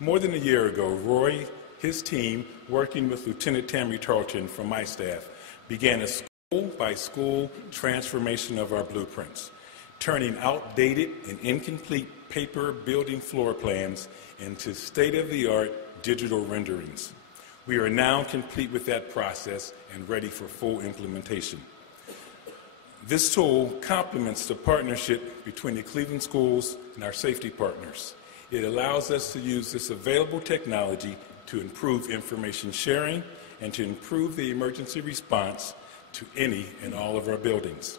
More than a year ago, Roy, his team, working with Lieutenant Tammy Tarleton from my staff, began a school-by-school transformation of our blueprints, turning outdated and incomplete paper building floor plans into state-of-the-art digital renderings. We are now complete with that process and ready for full implementation. This tool complements the partnership between the Cleveland schools and our safety partners. It allows us to use this available technology to improve information sharing and to improve the emergency response to any and all of our buildings.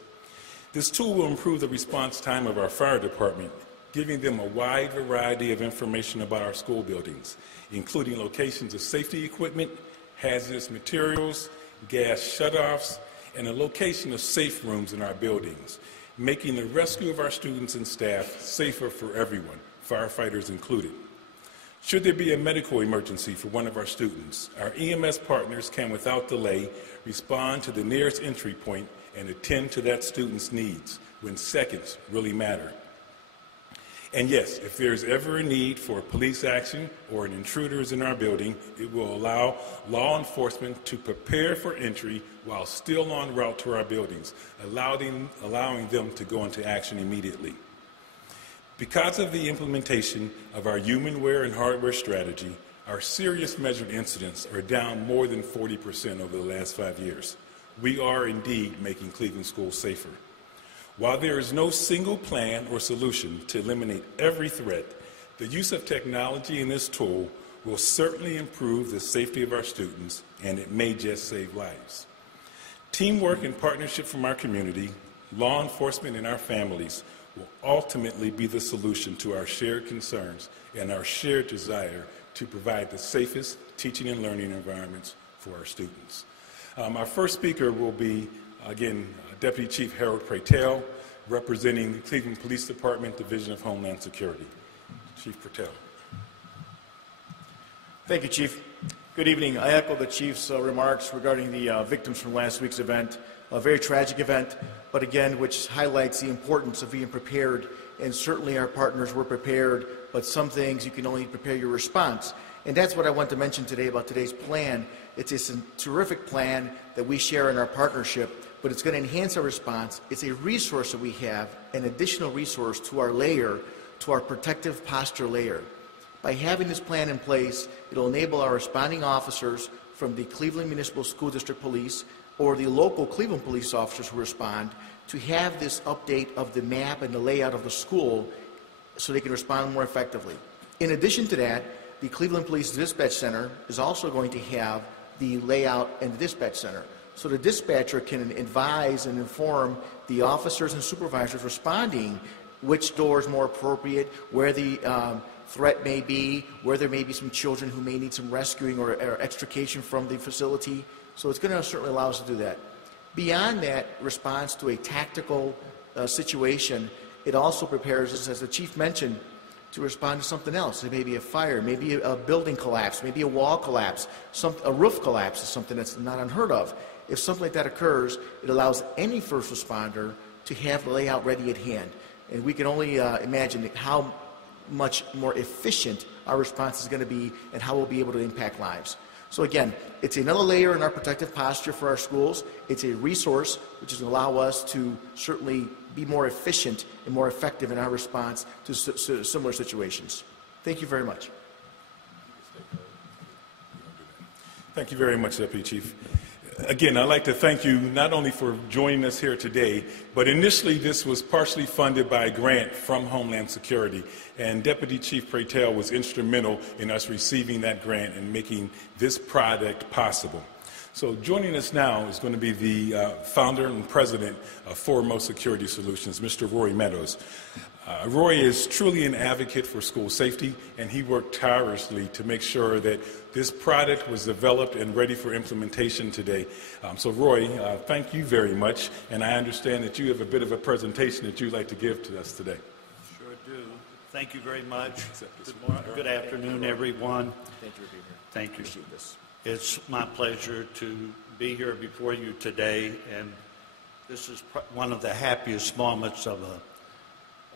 This tool will improve the response time of our fire department, giving them a wide variety of information about our school buildings, including locations of safety equipment, hazardous materials, gas shutoffs, and a location of safe rooms in our buildings, making the rescue of our students and staff safer for everyone, firefighters included. Should there be a medical emergency for one of our students, our EMS partners can, without delay, respond to the nearest entry point and attend to that student's needs when seconds really matter. And yes, if there's ever a need for police action or an intruder is in our building, it will allow law enforcement to prepare for entry while still en route to our buildings, allowing them to go into action immediately. Because of the implementation of our humanware and hardware strategy, our serious measured incidents are down more than 40% over the last 5 years. We are indeed making Cleveland schools safer. While there is no single plan or solution to eliminate every threat, the use of technology in this tool will certainly improve the safety of our students, and it may just save lives. Teamwork and partnership from our community, law enforcement, and our families will ultimately be the solution to our shared concerns and our shared desire to provide the safest teaching and learning environments for our students. Our first speaker will be, again, Deputy Chief Harold Pratel, representing the Cleveland Police Department, Division of Homeland Security. Chief Pratel. Thank you, Chief. Good evening. I echo the Chief's remarks regarding the victims from last week's event, a very tragic event, but again, which highlights the importance of being prepared, and certainly our partners were prepared, but some things you can only prepare your response. And that's what I want to mention today about today's plan. It's a terrific plan that we share in our partnership, but it's going to enhance our response. It's a resource that we have, an additional resource to our layer, to our protective posture layer. By having this plan in place, it'll enable our responding officers from the Cleveland Municipal School District Police or the local Cleveland police officers who respond to have this update of the map and the layout of the school so they can respond more effectively. In addition to that, the Cleveland Police Dispatch Center is also going to have the layout and the dispatch center. So the dispatcher can advise and inform the officers and supervisors responding which door is more appropriate, where the threat may be, where there may be some children who may need some rescuing or extrication from the facility. So it's going to certainly allow us to do that. Beyond that response to a tactical situation, it also prepares us, as the Chief mentioned, to respond to something else. It may be a fire, maybe a building collapse, maybe a wall collapse, a roof collapse is something that's not unheard of. If something like that occurs, it allows any first responder to have the layout ready at hand. And we can only imagine how much more efficient our response is going to be and how we'll be able to impact lives. So again, it's another layer in our protective posture for our schools. It's a resource which is going to allow us to certainly be more efficient and more effective in our response to similar situations. Thank you very much. Thank you very much, Deputy Chief. Again, I'd like to thank you not only for joining us here today, but initially this was partially funded by a grant from Homeland Security, and Deputy Chief Pratel was instrumental in us receiving that grant and making this product possible. So joining us now is going to be the founder and president of Foremost Security Solutions, Mr. Roy Meadows. Roy is truly an advocate for school safety, and he worked tirelessly to make sure that this product was developed and ready for implementation today. So Roy, thank you very much, and I understand that you have a bit of a presentation that you'd like to give to us today. Sure do. Thank you very much. Good morning. Good afternoon, everyone. Thank you for being here. Thank you. Appreciate this. It's my pleasure to be here before you today, and this is one of the happiest moments of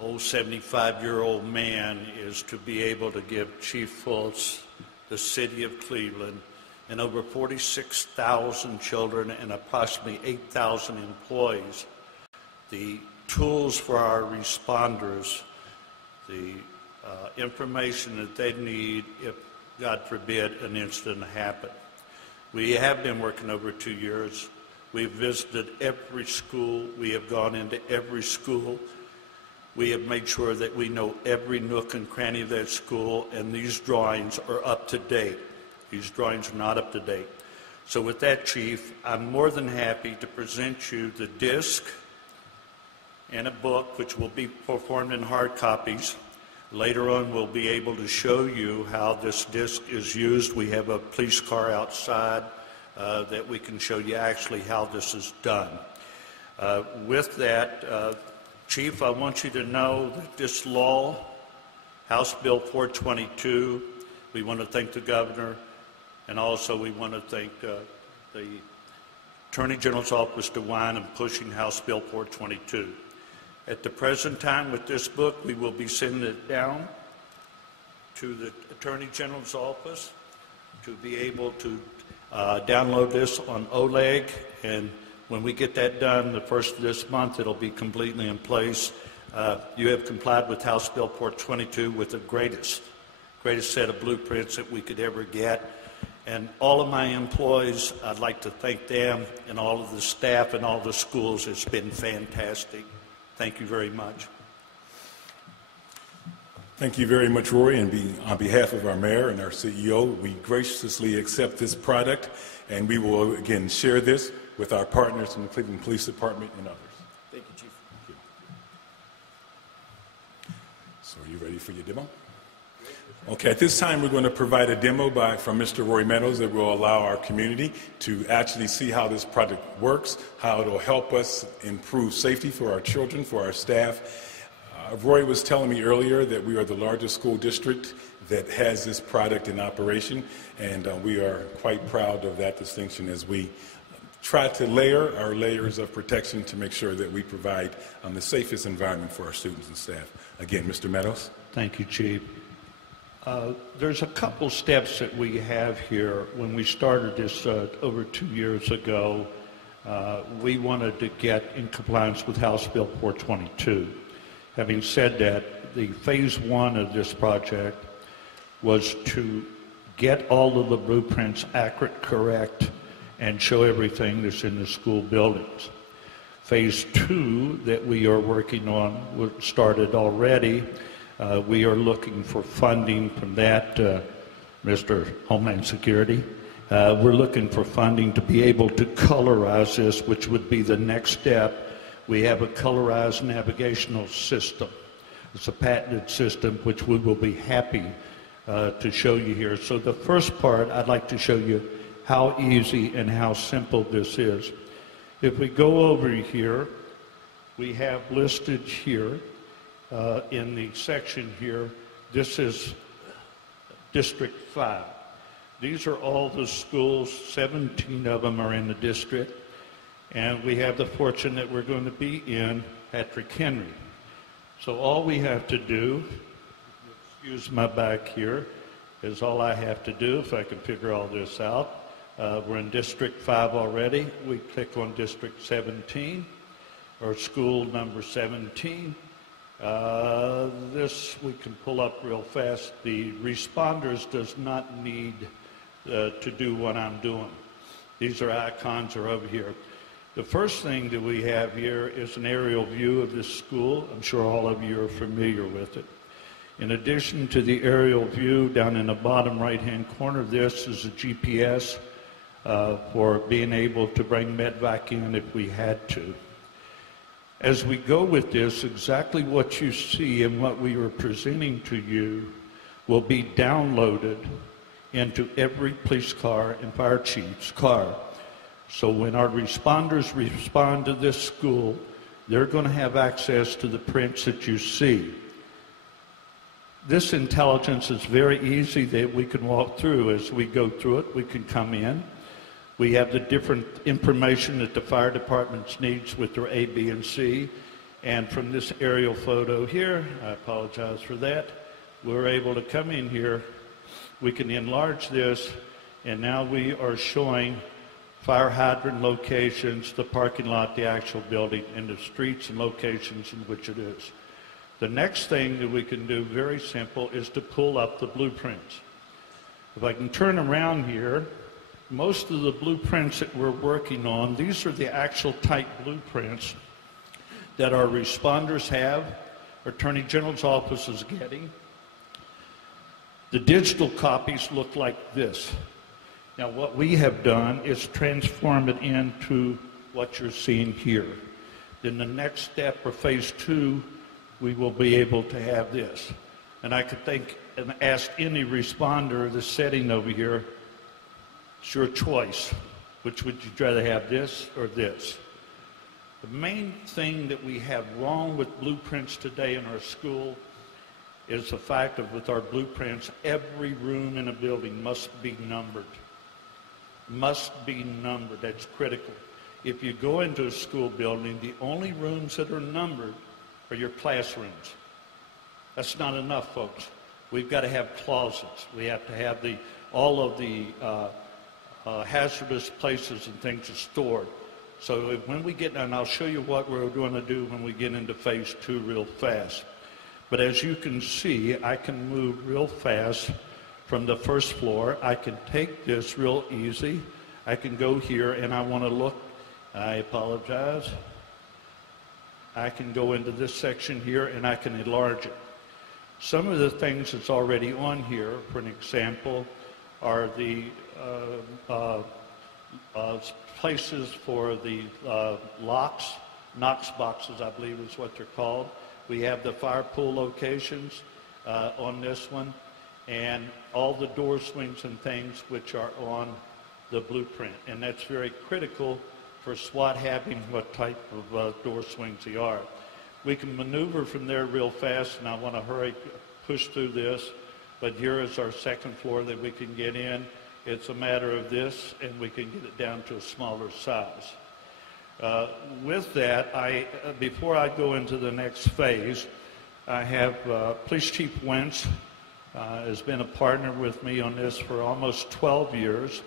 old 75-year-old man is to be able to give Chief Fultz, the city of Cleveland, and over 46,000 children and approximately 8,000 employees the tools for our responders, the information that they need if, God forbid, an incident happen. We have been working over 2 years. We've visited every school. We have gone into every school. We have made sure that we know every nook and cranny of that school, and these drawings are up to date. These drawings are not up to date. So with that, Chief, I'm more than happy to present you the disc and a book, which will be performed in hard copies. Later on, we'll be able to show you how this disc is used. We have a police car outside that we can show you actually how this is done. With that, Chief, I want you to know that this law, House Bill 422, we want to thank the governor, and also we want to thank the Attorney General's Office, DeWine, in pushing House Bill 422. At the present time with this book, we will be sending it down to the Attorney General's Office to be able to download this on OLEG, and when we get that done the first of this month, it'll be completely in place. You have complied with House Bill 422 with the greatest set of blueprints that we could ever get. And all of my employees, I'd like to thank them and all of the staff and all the schools. It's been fantastic. Thank you very much. Thank you very much, Roy. And on behalf of our mayor and our CEO, we graciously accept this product, and we will again share this with our partners in the Cleveland Police Department and others. Thank you, Chief. Thank you. So are you ready for your demo? Okay, at this time we're going to provide a demo from Mr. Roy Meadows that will allow our community to actually see how this product works, how it will help us improve safety for our children, for our staff. Roy was telling me earlier that we are the largest school district that has this product in operation, and we are quite proud of that distinction as we try to layer our layers of protection to make sure that we provide the safest environment for our students and staff. Again, Mr. Meadows. Thank you, Chief. There's a couple steps that we have here. When we started this over 2 years ago, we wanted to get in compliance with House Bill 422. Having said that, the phase one of this project was to get all of the blueprints accurate, correct, and show everything that's in the school buildings. Phase two that we are working on started already. We are looking for funding from that, Mr. Homeland Security. We're looking for funding to be able to colorize this, which would be the next step. We have a colorized navigational system. It's a patented system which we will be happy to show you here. So the first part, I'd like to show you how easy and how simple this is. If we go over here, we have listed here in the section here, this is District 5. These are all the schools, 17 of them are in the district, and we have the fortune that we're going to be in Patrick Henry. So all we have to do, excuse my back here, is all I have to do, if I can figure all this out. We're in District 5 already. We click on District 17, or school number 17. This we can pull up real fast. The responders does not need to do what I'm doing. These are icons are over here. The first thing that we have here is an aerial view of this school. I'm sure all of you are familiar with it. In addition to the aerial view, down in the bottom right-hand corner, this is a GPS for being able to bring medvac in if we had to. As we go with this, exactly what you see and what we are presenting to you will be downloaded into every police car and fire chief's car. So when our responders respond to this school, they're going to have access to the prints that you see. This intelligence is very easy that we can walk through. As we go through it, we can come in. We have the different information that the fire departments needs with their A, B, and C. And from this aerial photo here, I apologize for that, we're able to come in here, we can enlarge this, and now we are showing fire hydrant locations, the parking lot, the actual building, and the streets and locations in which it is. The next thing that we can do, very simple, is to pull up the blueprints. If I can turn around here, most of the blueprints that we're working on, these are the actual type blueprints that our responders have, our Attorney General's office is getting. The digital copies look like this. Now what we have done is transform it into what you're seeing here. Then the next step, or phase 2, we will be able to have this. And I could think and ask any responder that's sitting over here, it's your choice. Which would you rather have, this or this? The main thing that we have wrong with blueprints today in our school is the fact that with our blueprints, every room in a building must be numbered. Must be numbered. That's critical. If you go into a school building, the only rooms that are numbered are your classrooms. That's not enough, folks. We've got to have closets. We have to have all of the hazardous places and things are stored. So when we get, and I'll show you what we're going to do when we get into phase 2 real fast. But as you can see, I can move real fast from the first floor. I can take this real easy. I can go here and I want to look. I apologize. I can go into this section here and I can enlarge it. Some of the things that's already on here, for an example, are the places for the locks, Knox boxes, I believe is what they're called. We have the fire pool locations on this one, and all the door swings and things which are on the blueprint. And that's very critical for SWAT having what type of door swings they are. We can maneuver from there real fast, and I want to push through this, but here is our second floor that we can get in. It's a matter of this, and we can get it down to a smaller size. With that, before I go into the next phase, I have Police Chief Wentz has been a partner with me on this for almost 12 years.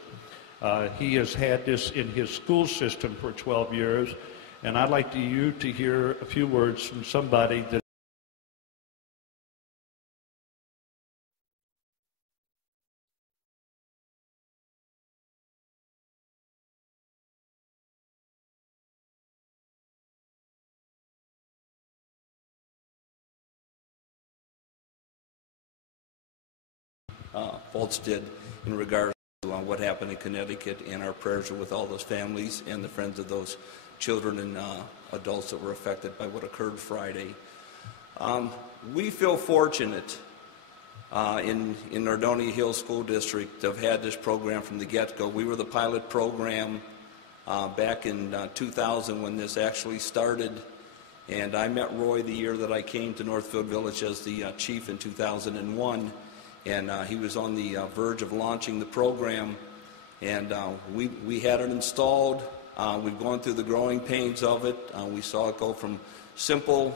He has had this in his school system for 12 years, and I'd like you to hear a few words from somebody that Fultz did in regards to what happened in Connecticut, and our prayers are with all those families and the friends of those children and adults that were affected by what occurred Friday. We feel fortunate in Nordonia Hills School District to have had this program from the get-go. We were the pilot program back in 2000 when this actually started, and I met Roy the year that I came to Northfield Village as the chief in 2001. And he was on the verge of launching the program, and we had it installed. We've gone through the growing pains of it. We saw it go from simple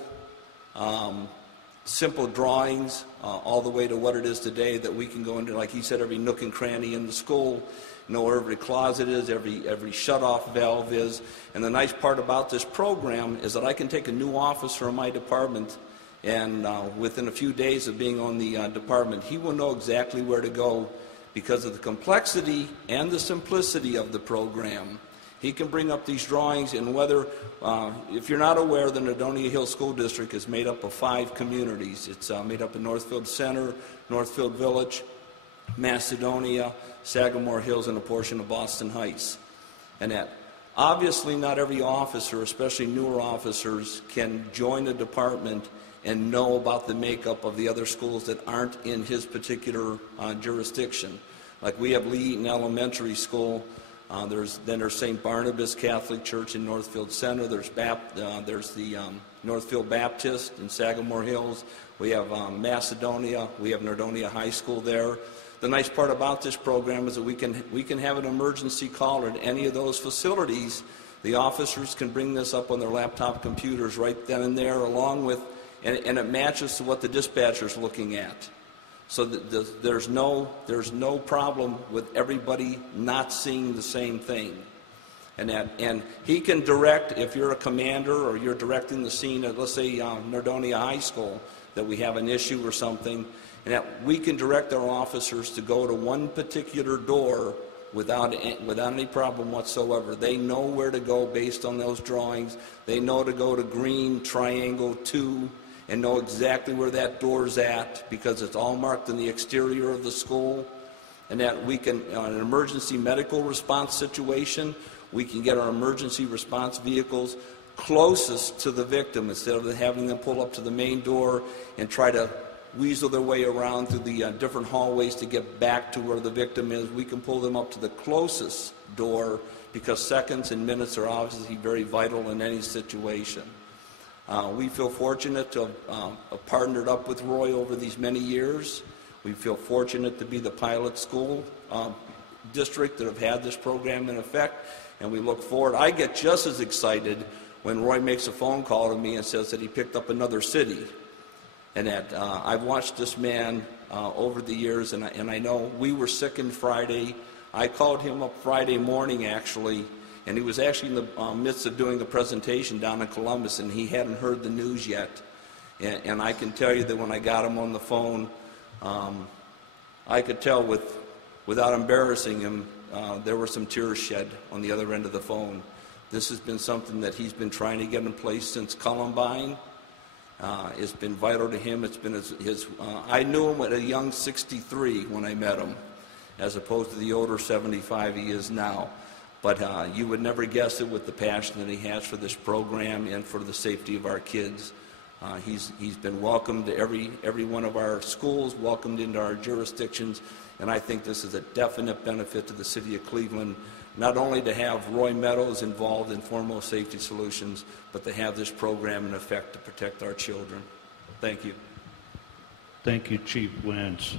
drawings all the way to what it is today, that we can go into, like he said, every nook and cranny in the school, know where every closet is, every shut-off valve is. And the nice part about this program is that I can take a new officer in my department, and within a few days of being on the department, he will know exactly where to go because of the complexity and the simplicity of the program. He can bring up these drawings, and whether, if you're not aware, the Nordonia Hills School District is made up of 5 communities. It's made up of Northfield Center, Northfield Village, Macedonia, Sagamore Hills, and a portion of Boston Heights. And that obviously not every officer, especially newer officers, can join a department and know about the makeup of the other schools that aren't in his particular jurisdiction. Like we have Lee Eaton Elementary School, there's St. Barnabas Catholic Church in Northfield Center, there's the Northfield Baptist in Sagamore Hills, we have Macedonia, we have Nordonia High School there. The nice part about this program is that we can have an emergency call at any of those facilities The officers can bring this up on their laptop computers right then and there, along with, and it matches to what the dispatcher's looking at. So there's no problem with everybody not seeing the same thing. And he can direct, if you're a commander or you're directing the scene at, let's say, Nordonia High School, that we have an issue or something, and that we can direct our officers to go to one particular door without any problem whatsoever. They know where to go based on those drawings. They know to go to green triangle 2 and know exactly where that door's at because it's all marked in the exterior of the school. And that we can, on an emergency medical response situation, we can get our emergency response vehicles closest to the victim instead of having them pull up to the main door and try to weasel their way around through the different hallways to get back to where the victim is. We can pull them up to the closest door because seconds and minutes are obviously very vital in any situation. We feel fortunate to have partnered up with Roy over these many years. We feel fortunate to be the pilot school district that have had this program in effect, and we look forward. I get just as excited when Roy makes a phone call to me and says that he picked up another city. And that I've watched this man over the years, and I know we were sickened Friday. I called him up Friday morning, actually, and he was actually in the midst of doing a presentation down in Columbus, and he hadn't heard the news yet. And I can tell you that when I got him on the phone, I could tell without embarrassing him, there were some tears shed on the other end of the phone. This has been something that he's been trying to get in place since Columbine. It's been vital to him. It's been I knew him at a young 63 when I met him, as opposed to the older 75 he is now. But you would never guess it with the passion that he has for this program and for the safety of our kids. He's been welcomed to every one of our schools, welcomed into our jurisdictions, and I think this is a definite benefit to the city of Cleveland, not only to have Roy Meadows involved in Foremost Safety Solutions, but to have this program in effect to protect our children. Thank you. Thank you, Chief Wentz.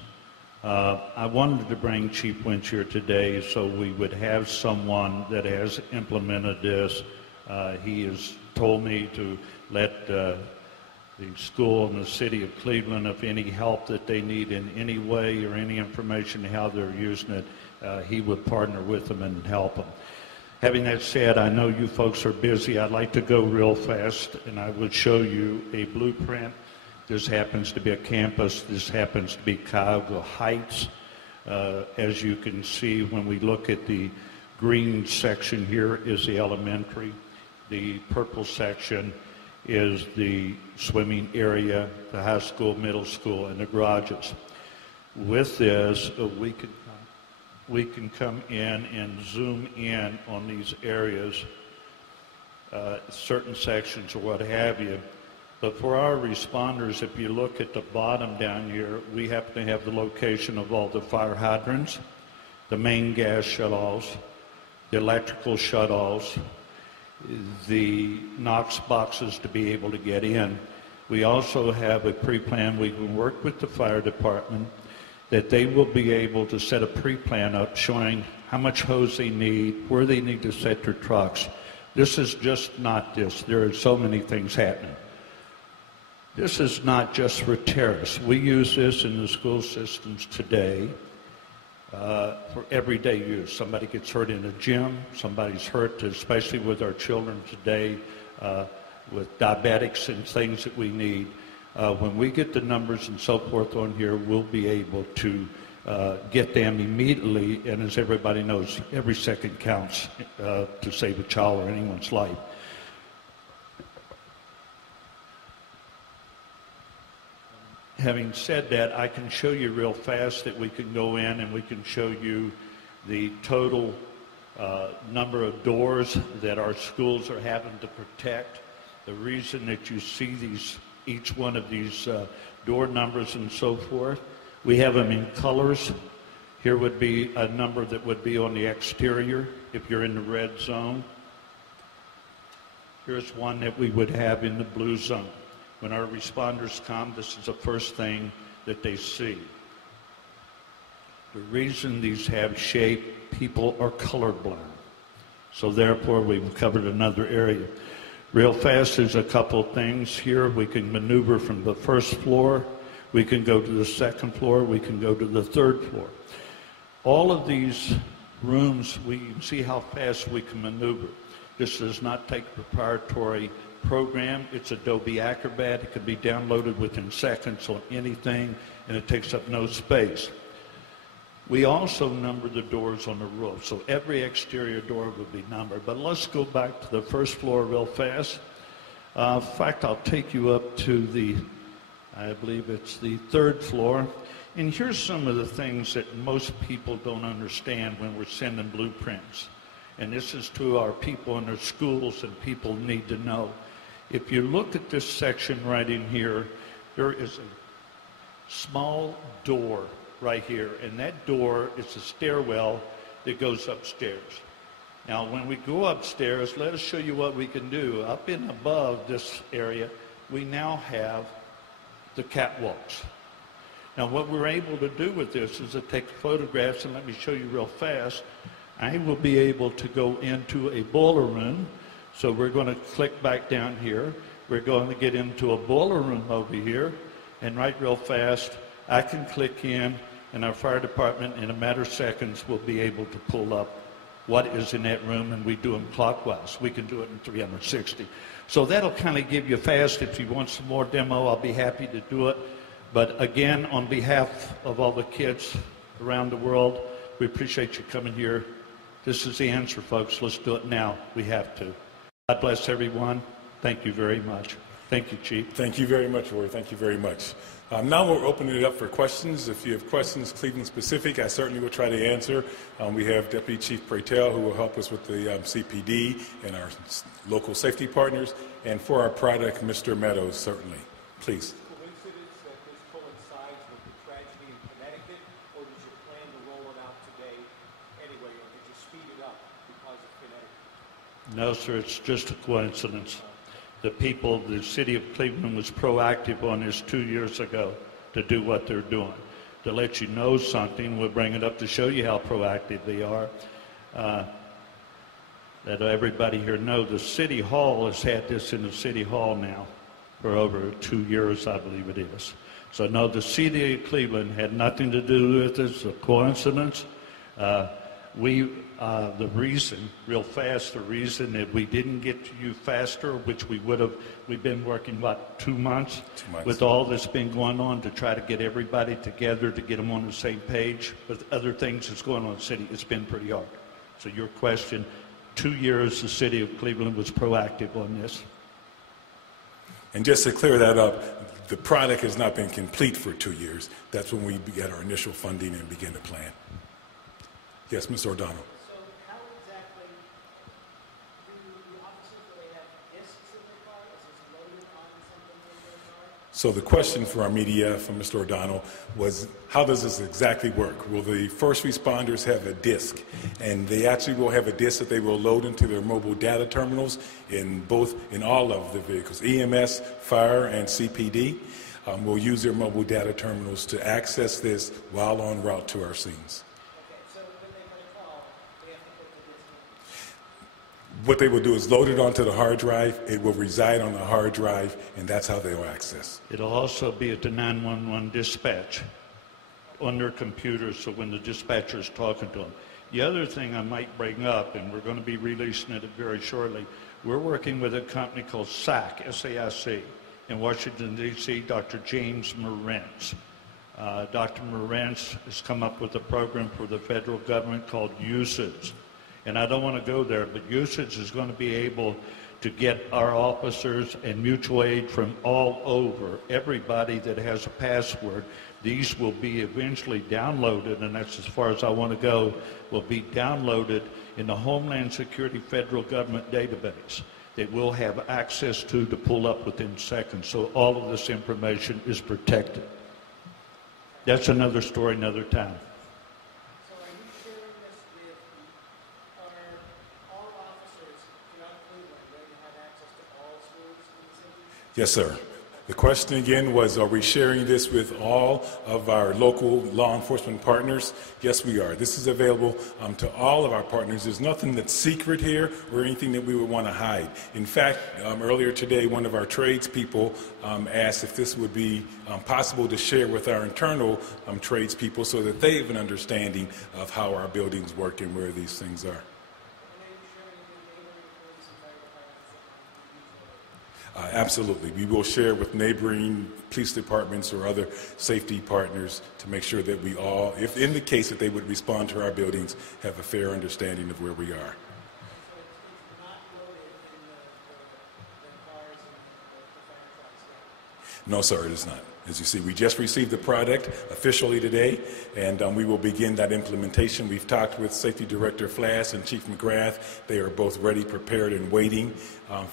I wanted to bring Chief Wentz here today so we would have someone that has implemented this. He has told me to let the school and the city of Cleveland, if any help that they need in any way or any information how they're using it, he would partner with them and help them. Having that said, I know you folks are busy. I'd like to go real fast, and I would show you a blueprint. This happens to be a campus. This happens to be Cuyahoga Heights. As you can see, when we look at the green section here is the elementary. The purple section is the swimming area, the high school, middle school, and the garages. With this, we can come in and zoom in on these areas, certain sections or what have you. But for our responders, if you look at the bottom down here, we happen to have the location of all the fire hydrants, the main gas shutoffs, the electrical shutoffs, the Knox boxes to be able to get in. We also have a pre-plan. We can work with the fire department that they will be able to set a pre-plan up showing how much hose they need, where they need to set their trucks. This is just not this. There are so many things happening. This is not just for terrorists. We use this in the school systems today for everyday use. Somebody gets hurt in a gym, somebody's hurt, especially with our children today, with diabetics and things that we need. When we get the numbers and so forth on here, we'll be able to get them immediately, and as everybody knows, every second counts to save a child or anyone's life. Having said that, I can show you real fast that we can go in and we can show you the total number of doors that our schools are having to protect. The reason that you see these, each one of these door numbers and so forth, we have them in colors. Here would be a number that would be on the exterior if you're in the red zone. Here's one that we would have in the blue zone. When our responders come, this is the first thing that they see. The reason these have shape, people are colorblind. So therefore, we've covered another area. Real fast, there's a couple things here. We can maneuver from the first floor. We can go to the second floor. We can go to the third floor. All of these rooms, we can see how fast we can maneuver. This does not take a proprietary program. It's Adobe Acrobat. It can be downloaded within seconds on anything, and it takes up no space. We also number the doors on the roof, so every exterior door will be numbered. But let's go back to the first floor real fast. In fact, I'll take you up to the, I believe it's the third floor. And here's some of the things that most people don't understand when we're sending blueprints. And this is to our people in their schools, and people need to know. If you look at this section right in here, there is a small door right here, and that door is a stairwell that goes upstairs. Now, when we go upstairs, let us show you what we can do. Up and above this area, we now have the catwalks. Now, what we're able to do with this is to take photographs, and let me show you real fast. I will be able to go into a boiler room. So we're going to click back down here. We're going to get into a boiler room over here, and right real fast, I can click in, and our fire department in a matter of seconds will be able to pull up what is in that room, and we do them clockwise. We can do it in 360. So that'll kind of give you fast. If you want some more demo, I'll be happy to do it. But again, on behalf of all the kids around the world, we appreciate you coming here. This is the answer, folks. Let's do it now. We have to. God bless everyone. Thank you very much. Thank you, Chief. Thank you very much, Roy. Thank you very much. Now we're opening it up for questions. If you have questions Cleveland specific, I certainly will try to answer. We have Deputy Chief Pratel, who will help us with the CPD and our local safety partners. And for our product, Mr. Meadows, certainly. Please. Coincidence that this coincides with the tragedy in Connecticut, or did you plan to roll it out today anyway, or did you speed it up because of Connecticut? No, sir, it's just a coincidence. The city of Cleveland was proactive on this 2 years ago to do what they're doing. To let you know something, we'll bring it up to show you how proactive they are. That everybody here know, the City Hall has had this in the City Hall now for over 2 years, I believe it is. So no, the city of Cleveland had nothing to do with this, it's a coincidence. The reason, real fast, the reason that we didn't get to you faster, which we would have, we've been working, 2 months? 2 months. With all this been going on to try to get everybody together, to get them on the same page with other things that's going on in the city, it's been pretty hard. So your question, 2 years the city of Cleveland was proactive on this. And just to clear that up, the product has not been complete for 2 years. That's when we get our initial funding and begin to plan. Yes, Ms. O'Donnell. So how exactly do the officers, do they have discs in their car? Is this loaded on something in their car? So the question for our media from Mr. O'Donnell was, how does this exactly work? Will the first responders have a disc? And they actually will have a disc that they will load into their mobile data terminals in all of the vehicles, EMS, fire, and CPD. Will use their mobile data terminals to access this while en route to our scenes. What they will do is load it onto the hard drive. It will reside on the hard drive, and that's how they will access. It'll also be at the 911 dispatch on their computers, so when the dispatcher is talking to them. The other thing I might bring up, and we're going to be releasing it very shortly, we're working with a company called SAC, S-A-I-C, in Washington, D.C., Dr. James Morantz. Dr. Morantz has come up with a program for the federal government called USAGE. And I don't want to go there, but USAGE is going to be able to get our officers and mutual aid from all over, everybody that has a password. These will be eventually downloaded, and that's as far as I want to go, will be downloaded in the Homeland Security federal government database that we'll have access to pull up within seconds. So all of this information is protected. That's another story, another time. So are you sharing this with all officers throughout Cleveland ready to have access to all schools in the city? Yes, sir. The question again was, are we sharing this with all of our local law enforcement partners? Yes, we are. This is available to all of our partners. There's nothing that's secret here or anything that we would want to hide. In fact, earlier today, one of our tradespeople asked if this would be possible to share with our internal tradespeople so that they have an understanding of how our buildings work and where these things are. Absolutely. We will share with neighboring police departments or other safety partners to make sure that we all, if in the case that they would respond to our buildings, have a fair understanding of where we are. No, sir, it is not. As you see, we just received the product officially today, and we will begin that implementation. We've talked with Safety Director Flass and Chief McGrath. They are both ready, prepared, and waiting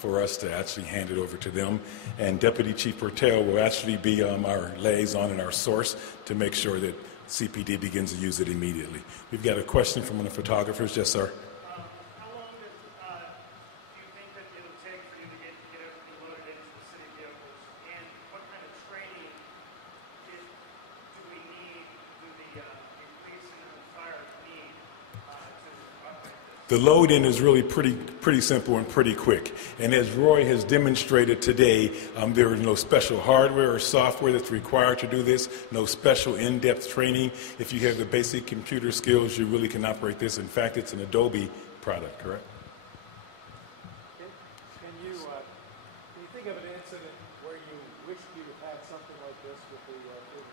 for us to actually hand it over to them. And Deputy Chief Pertel will actually be our liaison and our source to make sure that CPD begins to use it immediately. We've got a question from one of the photographers. Yes, sir. The load-in is really pretty simple and pretty quick. And as Roy has demonstrated today, there is no special hardware or software that's required to do this, no special in-depth training. If you have the basic computer skills, you really can operate this. In fact, it's an Adobe product, correct? Can you think of an incident where you wished you had something like this with the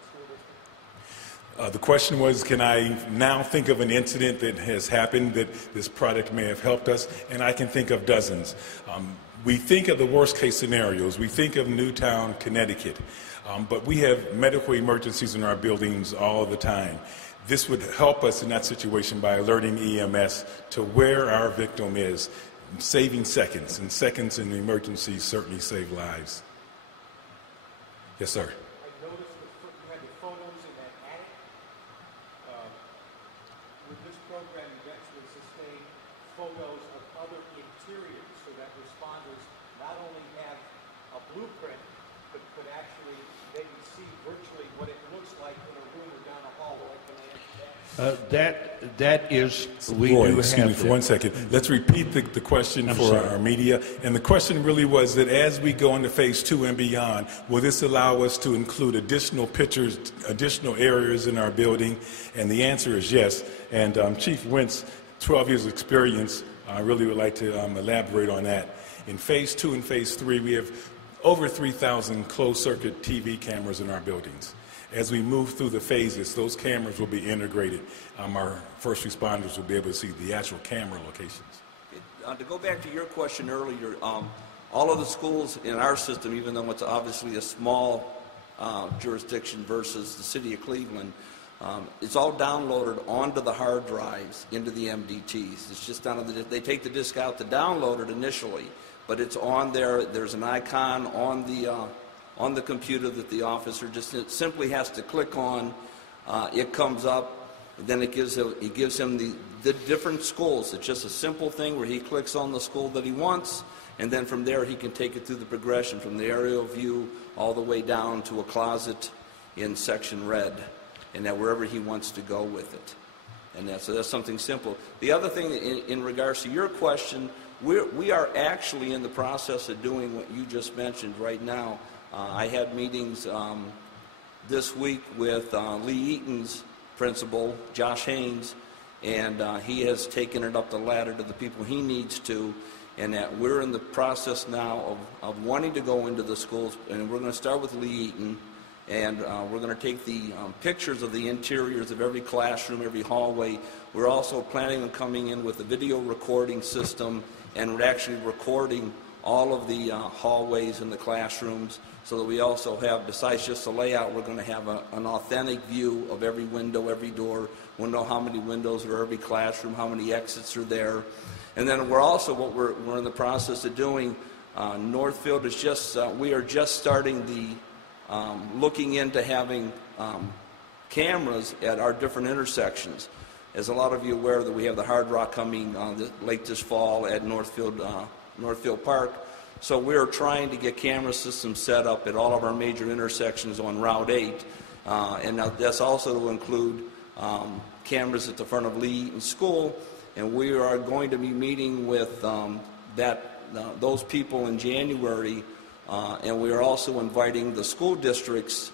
school district? The question was, can I now think of an incident that has happened that this product may have helped us? And I can think of dozens. We think of the worst case scenarios. We think of Newtown, Connecticut. But we have medical emergencies in our buildings all the time. This would help us in that situation by alerting EMS to where our victim is, saving seconds. And seconds in emergencies certainly save lives. Yes, sir. Photos of other interiors so that responders not only have a blueprint, but could actually maybe see virtually what it looks like in a room or down a hallway. That is, we Roy, do excuse me have for 1 second. Let's repeat the question for our media. And the question really was that as we go into phase 2 and beyond, will this allow us to include additional pictures, additional areas in our building? And the answer is yes. And Chief Wentz, 12 years of experience, I really would like to elaborate on that. In phase 2 and phase 3, we have over 3,000 closed-circuit TV cameras in our buildings. As we move through the phases, those cameras will be integrated. Our first responders will be able to see the actual camera locations. To go back to your question earlier, all of the schools in our system, even though it's obviously a small jurisdiction versus the city of Cleveland, it's all downloaded onto the hard drives into the MDTs. It's just down on they take the disk out to download it initially, but it's on there. There's an icon on the computer that the officer just simply has to click on. It comes up, then it gives him the different schools. It's just a simple thing where he clicks on the school that he wants, and then from there he can take it through the progression from the aerial view all the way down to a closet in section red, and that wherever he wants to go with it. And so that's something simple. The other thing in regards to your question, we are actually in the process of doing what you just mentioned right now. I had meetings this week with Lee Eaton's principal, Josh Haynes, and he has taken it up the ladder to the people he needs to, and that we're in the process now of wanting to go into the schools, and we're going to start with Lee Eaton. And we're going to take the pictures of the interiors of every classroom, every hallway. We're also planning on coming in with a video recording system, and we're actually recording all of the hallways in the classrooms so that we also have, besides just the layout, we're going to have an authentic view of every window, every door. We'll know how many windows are every classroom, how many exits are there. And then we're also, what we're in the process of doing, Northfield is just, we are just starting the looking into having cameras at our different intersections. As a lot of you are aware that we have the Hard Rock coming late this fall at Northfield Park. So we're trying to get camera systems set up at all of our major intersections on Route 8, and that's also to include cameras at the front of Lee Eaton School, and we are going to be meeting with those people in January, and we are also inviting the school district's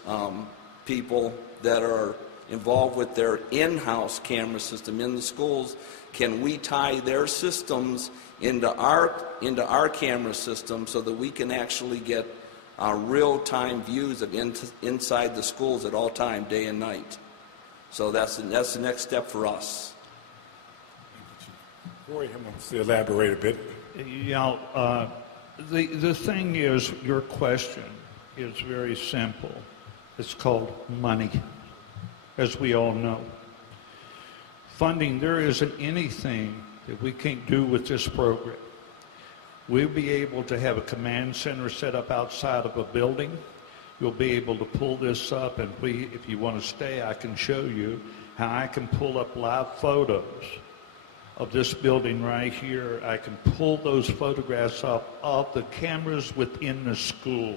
people that are involved with their in-house camera system in the schools. Can we tie their systems into our camera system so that we can actually get real-time views of inside the schools at all time, day and night? So that's the next step for us. Roy, I'm going to elaborate a bit. You know, the thing is, your question is very simple. It's called money, as we all know. Funding, there isn't anything that we can't do with this program. We'll be able to have a command center set up outside of a building. You'll be able to pull this up, and if you want to stay, I can show you how I can pull up live photos of this building right here. I can pull those photographs up of the cameras within the school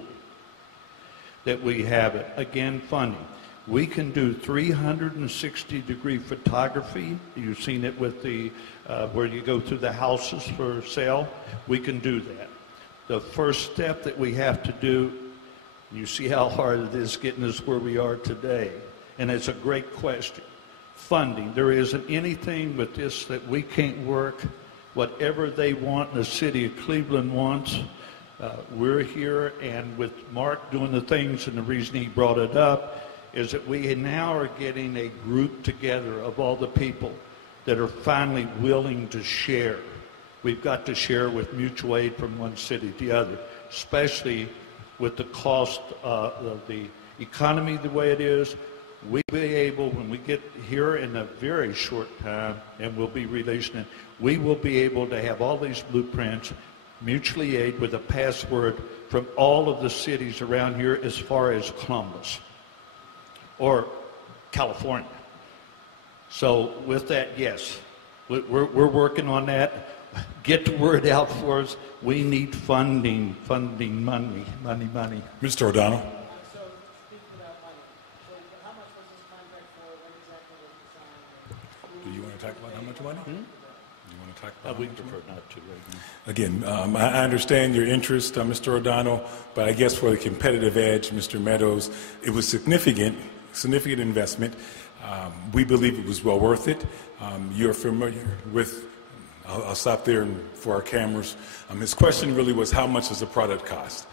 that we have it. Again, funding. We can do 360-degree photography. You've seen it with the where you go through the houses for sale. We can do that. The first step that we have to do, you see how hard it is getting us where we are today, and it's a great question. Funding. There isn't anything with this that we can't work. Whatever they want and the city of Cleveland wants, we're here, and with Mark doing the things, and the reason he brought it up is that we now are getting a group together of all the people that are finally willing to share. We've got to share with mutual aid from one city to the other, especially with the cost of the economy the way it is. We'll be able, when we get here in a very short time, and we'll be releasing it, we will be able to have all these blueprints mutually aid with a password from all of the cities around here as far as Columbus or California. So with that, yes, we're working on that. Get the word out for us. We need funding, money. Mr. O'Donnell. So, speaking about money, so how much was this contract for? When exactly was it signed? Do you want to talk about how much money? You want to talk about We prefer not to right now. Again, I understand your interest, Mr. O'Donnell, but I guess for the competitive edge, Mr. Meadows, it was significant investment. We believe it was well worth it. You're familiar with, I'll stop there for our cameras. His question really was, how much does the product cost?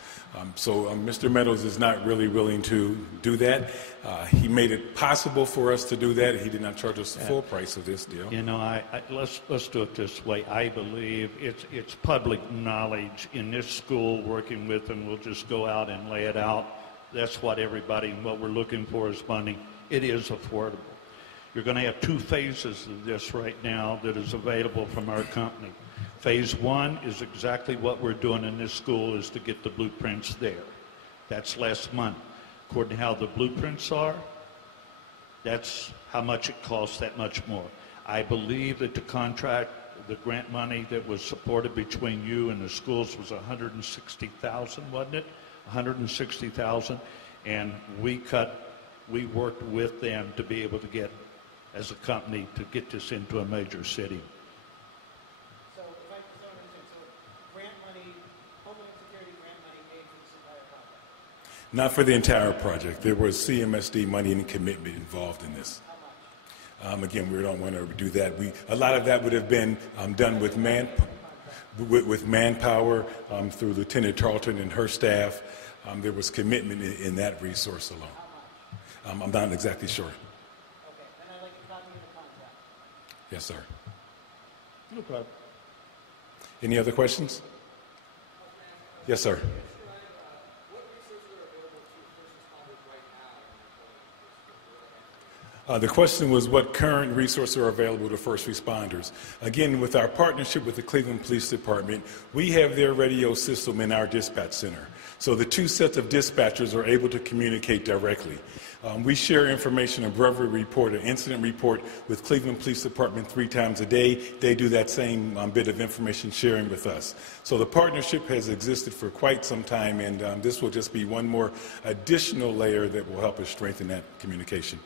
So Mr. Meadows is not really willing to do that. He made it possible for us to do that. He did not charge us the full price of this deal. You know, let's do it this way. I believe it's public knowledge in this school, working with them, we'll just go out and lay it out. That's what what we're looking for is funding. It is affordable. You're going to have two phases of this right now that is available from our company. Phase one is exactly what we're doing in this school, is to get the blueprints there. That's less money. According to how the blueprints are, that's how much it costs, that much more. I believe that the contract, the grant money that was supported between you and the schools was $160,000, wasn't it? $160,000, and we worked with them to be able to get, as a company, to get this into a major city. So, if I can understand, so grant money, Homeland Security grant money paid for this entire project? Not for the entire project. There was CMSD money and commitment involved in this. How much? Again, we don't want to do that. A lot of that would have been done with manpower through Lieutenant Tarleton and her staff. There was commitment in that resource alone. How much? I'm not exactly sure. Okay, and I'd like a copy of the contract. Yes, sir. No problem. Any other questions? Yes, sir. The question was, what current resources are available to first responders? Again, with our partnership with the Cleveland Police Department, we have their radio system in our dispatch center. So the two sets of dispatchers are able to communicate directly. We share information, a brevet report, an incident report with Cleveland Police Department 3 times a day. They do that same bit of information sharing with us. So the partnership has existed for quite some time, and this will just be one more additional layer that will help us strengthen that communication.